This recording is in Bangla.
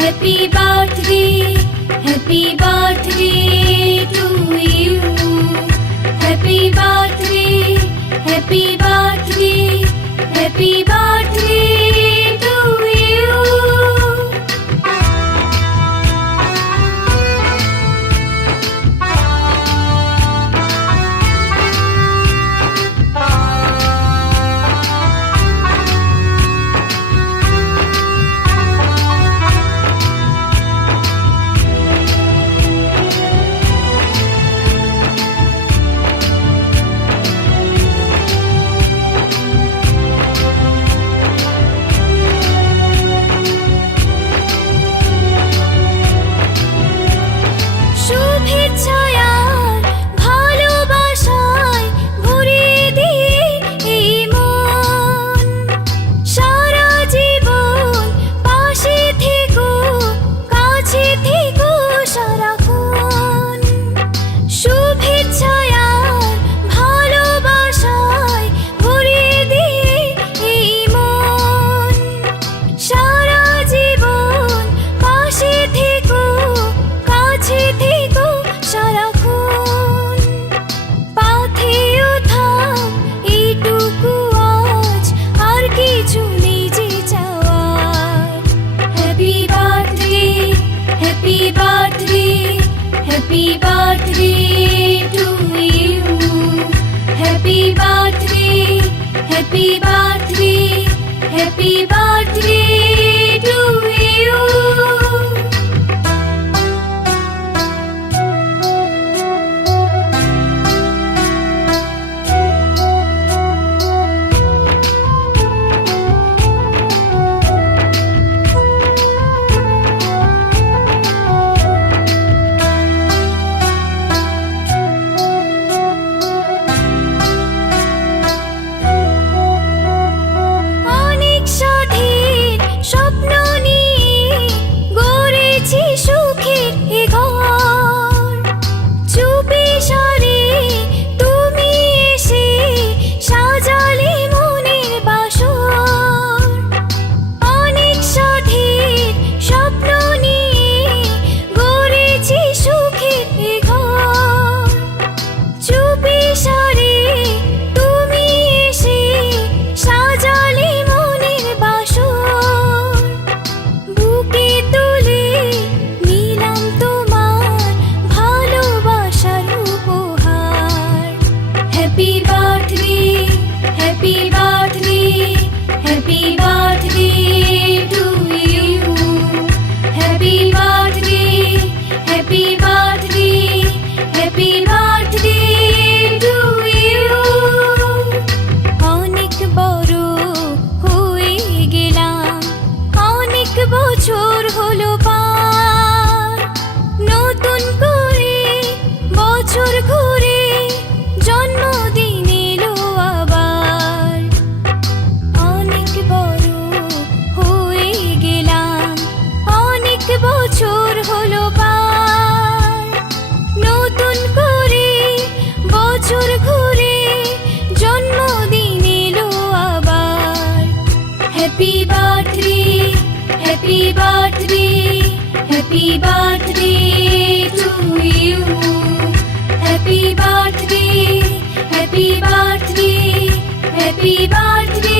Happy birthday, happy birthday to you. Happy birthday, happy birthday, happy birthday to you. Happy birthday to you. Happy birthday, happy birthday, happy birthday to you. Happy birthday, happy birthday, happy birthday to you. Happy birthday, happy birthday, happy birthday to you. অনেক বড় হয়ে গেলাম, অনেক বছর হলো পার, নতুন করে বছর ঘুরে জন্মদিন এলো আবার। অনেক বড় হয়ে গেলাম, অনেক বছর হলো পার, নতুন করে বছর ঘুরে জন্মদিন এলো আবার। Happy birthday, happy birthday, happy birthday to you. Happy birthday, happy birthday, happy birthday.